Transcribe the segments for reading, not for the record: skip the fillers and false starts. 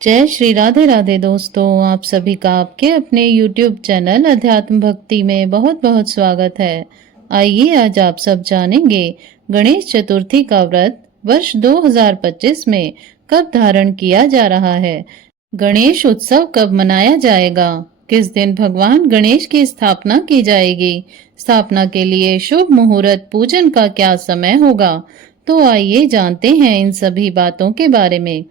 जय श्री राधे राधे दोस्तों, आप सभी का आपके अपने YouTube चैनल अध्यात्म भक्ति में बहुत बहुत स्वागत है। आइए आज आप सब जानेंगे गणेश चतुर्थी का व्रत वर्ष 2025 में कब धारण किया जा रहा है। गणेश उत्सव कब मनाया जाएगा, किस दिन भगवान गणेश की स्थापना की जाएगी, स्थापना के लिए शुभ मुहूर्त पूजन का क्या समय होगा। तो आइए जानते हैं इन सभी बातों के बारे में।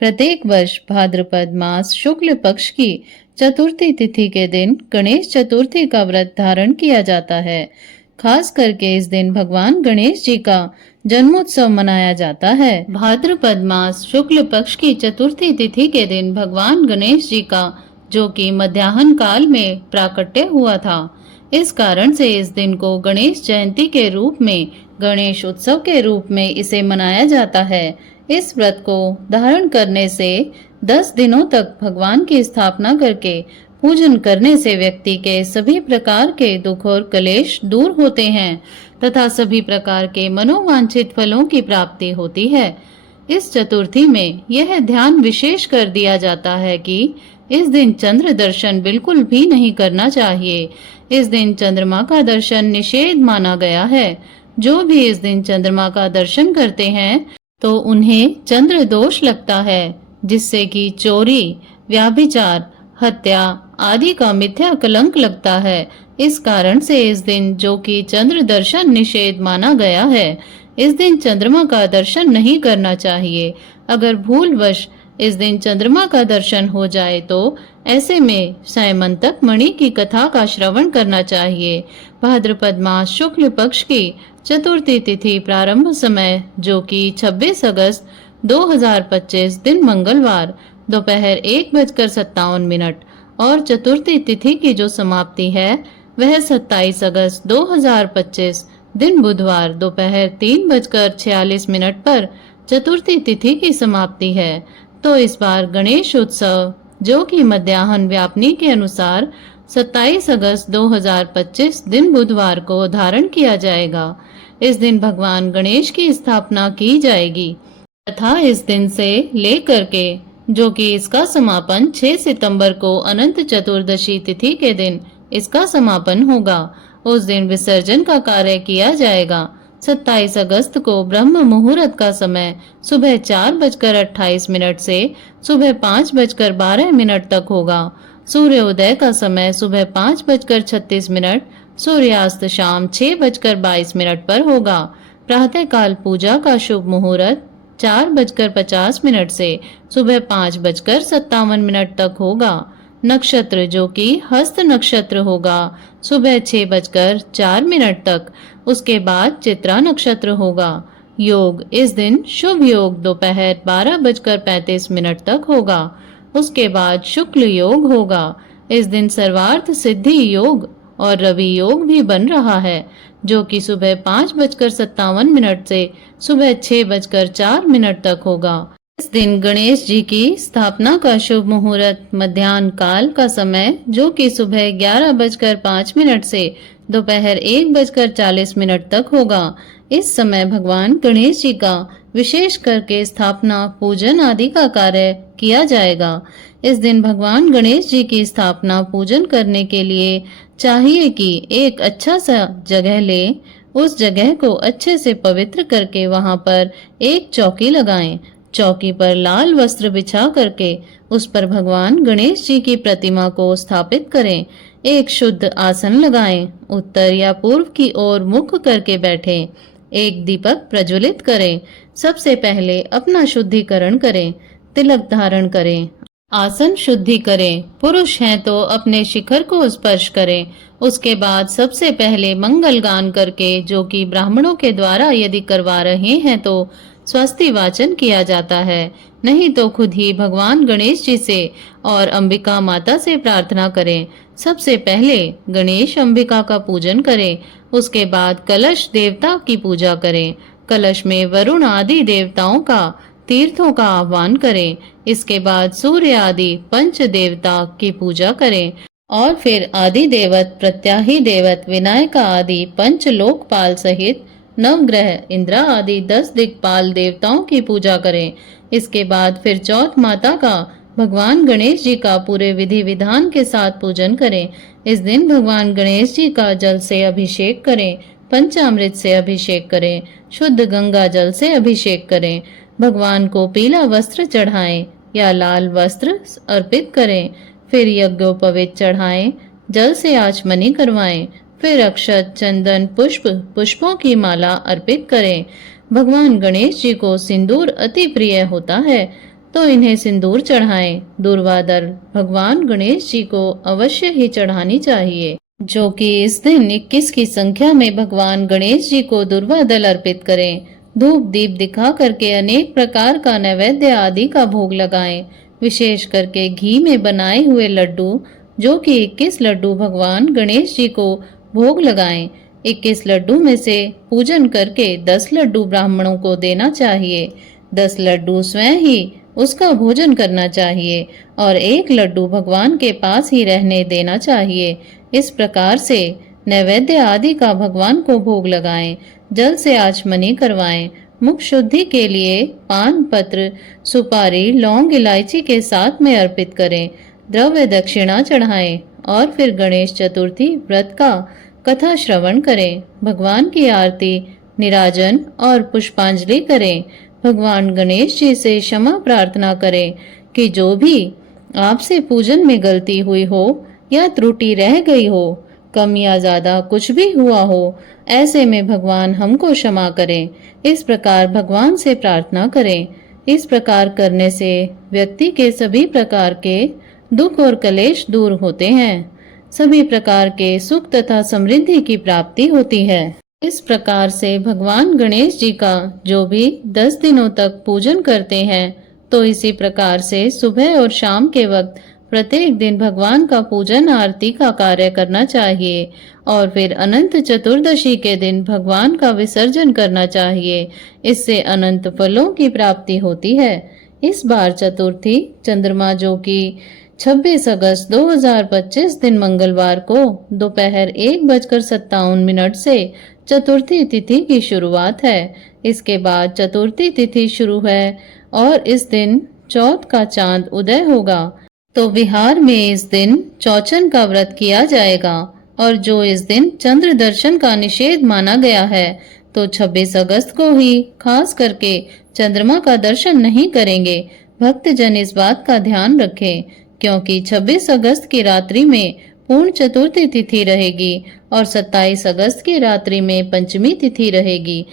प्रत्येक वर्ष भाद्रपद मास शुक्ल पक्ष की चतुर्थी तिथि के दिन गणेश चतुर्थी का व्रत धारण किया जाता है। खास करके इस दिन भगवान गणेश जी का जन्मोत्सव मनाया जाता है। भाद्रपद मास शुक्ल पक्ष की चतुर्थी तिथि के दिन भगवान गणेश जी का, जो कि मध्याह्न काल में प्राकट्य हुआ था, इस कारण से इस दिन को गणेश जयंती के रूप में, गणेश उत्सव के रूप में इसे मनाया जाता है। इस व्रत को धारण करने से 10 दिनों तक भगवान की स्थापना करके पूजन करने से व्यक्ति के सभी प्रकार के दुख और क्लेश दूर होते हैं तथा सभी प्रकार के मनोवांछित फलों की प्राप्ति होती है। इस चतुर्थी में यह ध्यान विशेष कर दिया जाता है कि इस दिन चंद्र दर्शन बिल्कुल भी नहीं करना चाहिए। इस दिन चंद्रमा का दर्शन निषेध माना गया है। जो भी इस दिन चंद्रमा का दर्शन करते हैं तो उन्हें चंद्र दोष लगता है, जिससे कि चोरी, व्याभिचार, हत्या आदि का मिथ्या कलंक लगता है। इस कारण से इस दिन, जो कि चंद्र दर्शन निषेध माना गया है, इस दिन चंद्रमा का दर्शन नहीं करना चाहिए। अगर भूलवश इस दिन चंद्रमा का दर्शन हो जाए तो ऐसे में सैमंतक मणि की कथा का श्रवण करना चाहिए। भाद्रपद मास शुक्ल पक्ष की चतुर्थी तिथि प्रारंभ समय, जो कि 26 अगस्त 2025 दिन मंगलवार दोपहर 1:57 और चतुर्थी तिथि की जो समाप्ति है वह 27 अगस्त 2025 दिन बुधवार दोपहर 3:46 पर चतुर्थी तिथि की समाप्ति है। तो इस बार गणेश उत्सव, जो कि मध्याह्न व्यापनी के अनुसार 27 अगस्त 2025 दिन बुधवार को धारण किया जाएगा। इस दिन भगवान गणेश की स्थापना की जाएगी तथा इस दिन से लेकर के, जो कि इसका समापन 6 सितंबर को अनंत चतुर्दशी तिथि के दिन इसका समापन होगा, उस दिन विसर्जन का कार्य किया जाएगा। 27 अगस्त को ब्रह्म मुहूर्त का समय सुबह 4:28 से सुबह 5:12 तक होगा। सूर्योदय का समय सुबह 5:36, सूर्यास्त शाम 6:22 पर होगा। प्रातःकाल पूजा का शुभ मुहूर्त 4:50 से सुबह 5:57 तक होगा। नक्षत्र, जो कि हस्त नक्षत्र होगा, सुबह 6:04 तक। उसके बाद चित्रा नक्षत्र होगा। योग, इस दिन शुभ योग दोपहर 12:35 तक होगा। उसके बाद शुक्ल योग होगा। इस दिन सर्वार्थ सिद्धि योग और रवि योग भी बन रहा है, जो कि सुबह 5:57 से सुबह 6:04 तक होगा। इस दिन गणेश जी की स्थापना का शुभ मुहूर्त मध्याह्न काल का समय, जो कि सुबह 11:05 से दोपहर 1:40 तक होगा। इस समय भगवान गणेश जी का विशेष करके स्थापना, पूजन आदि का कार्य किया जाएगा। इस दिन भगवान गणेश जी की स्थापना पूजन करने के लिए चाहिए कि एक अच्छा सा जगह ले, उस जगह को अच्छे से पवित्र करके वहां पर एक चौकी लगाएं। चौकी पर लाल वस्त्र बिछा करके उस पर भगवान गणेश जी की प्रतिमा को स्थापित करें। एक शुद्ध आसन लगाएं। उत्तर या पूर्व की ओर मुख करके बैठें। एक दीपक प्रज्वलित करें। सबसे पहले अपना शुद्धिकरण करें, तिलक धारण करें, आसन शुद्धि करें। पुरुष हैं तो अपने शिखर को स्पर्श करें। उसके बाद सबसे पहले मंगल गान करके, जो कि ब्राह्मणों के द्वारा यदि करवा रहे हैं तो स्वस्ति वाचन किया जाता है, नहीं तो खुद ही भगवान गणेश जी से और अंबिका माता से प्रार्थना करें। सबसे पहले गणेश अंबिका का पूजन करें। उसके बाद कलश देवता की पूजा करें। कलश में वरुण आदि देवताओं का, तीर्थों का आह्वान करें। इसके बाद सूर्य आदि पंच देवता की पूजा करें और फिर आदि देवत, प्रत्याही देवत, विनायक आदि पंच लोकपाल सहित नवग्रह, इंद्र आदि 10 दिक्पाल देवताओं की पूजा करें। इसके बाद फिर चौथ माता का भगवान गणेश जी का पूरे विधि विधान के साथ पूजन करें। इस दिन भगवान गणेश जी का जल से अभिषेक करें, पंचामृत से अभिषेक करें, शुद्ध गंगा जल से अभिषेक करें। भगवान को पीला वस्त्र चढ़ाएं या लाल वस्त्र अर्पित करें। फिर यज्ञोपवीत चढ़ाएं, जल से आचमनी करवाएं। फिर अक्षत, चंदन, पुष्पों की माला अर्पित करें। भगवान गणेश जी को सिंदूर अति प्रिय होता है, तो इन्हें सिंदूर चढ़ाएं। दूर्वा दल भगवान गणेश जी को अवश्य ही चढ़ानी चाहिए, जो कि इस दिन 21 की संख्या में भगवान गणेश जी को दूर्वा दल अर्पित करें। धूप दीप दिखा करके अनेक प्रकार का नैवेद्य आदि का भोग लगाएं। विशेष करके घी में बनाए हुए लड्डू, जो कि 21 लड्डू भगवान गणेश जी को भोग लगाएं। 21 लड्डू में से पूजन करके 10 लड्डू ब्राह्मणों को देना चाहिए। 10 लड्डू स्वयं ही उसका भोजन करना चाहिए और 1 लड्डू भगवान के पास ही रहने देना चाहिए। इस प्रकार से नैवेद्य आदि का भगवान को भोग लगाएं। जल से आचमनी करवाएं। मुख शुद्धि के लिए पान पत्र, सुपारी, लौंग, इलायची के साथ में अर्पित करें। द्रव्य दक्षिणा चढ़ाएं और फिर गणेश चतुर्थी व्रत का कथा श्रवण करें। भगवान की आरती, निराजन और पुष्पांजलि करें। भगवान गणेश जी से क्षमा प्रार्थना करें कि जो भी आपसे पूजन में गलती हुई हो या त्रुटि रह गई हो, कम या ज्यादा कुछ भी हुआ हो, ऐसे में भगवान हमको क्षमा करें। इस प्रकार भगवान से प्रार्थना करें। इस प्रकार करने से व्यक्ति के सभी प्रकार के दुख और कलेश दूर होते हैं। सभी प्रकार के सुख तथा समृद्धि की प्राप्ति होती है। इस प्रकार से भगवान गणेश जी का जो भी 10 दिनों तक पूजन करते हैं, तो इसी प्रकार से सुबह और शाम के वक्त प्रत्येक दिन भगवान का पूजन आरती का कार्य करना चाहिए और फिर अनंत चतुर्दशी के दिन भगवान का विसर्जन करना चाहिए। इससे अनंत फलों की प्राप्ति होती है। इस बार चतुर्थी चंद्रमा, जो कि 26 अगस्त 2025 दिन मंगलवार को दोपहर 1:57 से चतुर्थी तिथि की शुरुआत है। इसके बाद चतुर्थी तिथि शुरू है और इस दिन चौथ का चांद उदय होगा। तो बिहार में इस दिन चौचन का व्रत किया जाएगा और जो इस दिन चंद्र दर्शन का निषेध माना गया है, तो 26 अगस्त को ही खास करके चंद्रमा का दर्शन नहीं करेंगे। भक्तजन इस बात का ध्यान रखें, क्योंकि 26 अगस्त की रात्रि में पूर्ण चतुर्थी तिथि रहेगी और 27 अगस्त की रात्रि में पंचमी तिथि रहेगी।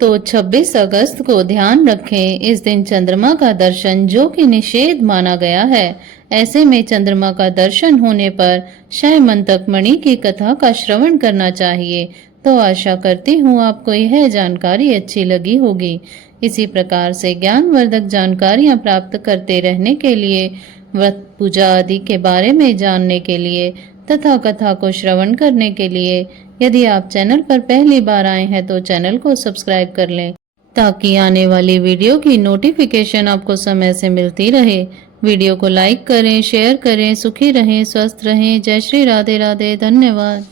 तो 26 अगस्त को ध्यान रखें, इस दिन चंद्रमा का दर्शन जो कि निषेध माना गया है। ऐसे में चंद्रमा का दर्शन होने पर शैमंतक मणि की कथा का श्रवण करना चाहिए। तो आशा करती हूँ आपको यह जानकारी अच्छी लगी होगी। इसी प्रकार से ज्ञानवर्धक जानकारियाँ प्राप्त करते रहने के लिए, व्रत पूजा आदि के बारे में जानने के लिए तथा कथा को श्रवण करने के लिए, यदि आप चैनल पर पहली बार आए हैं तो चैनल को सब्सक्राइब कर लें, ताकि आने वाली वीडियो की नोटिफिकेशन आपको समय से मिलती रहे। वीडियो को लाइक करें, शेयर करें। सुखी रहें, स्वस्थ रहें। जय श्री राधे राधे। धन्यवाद।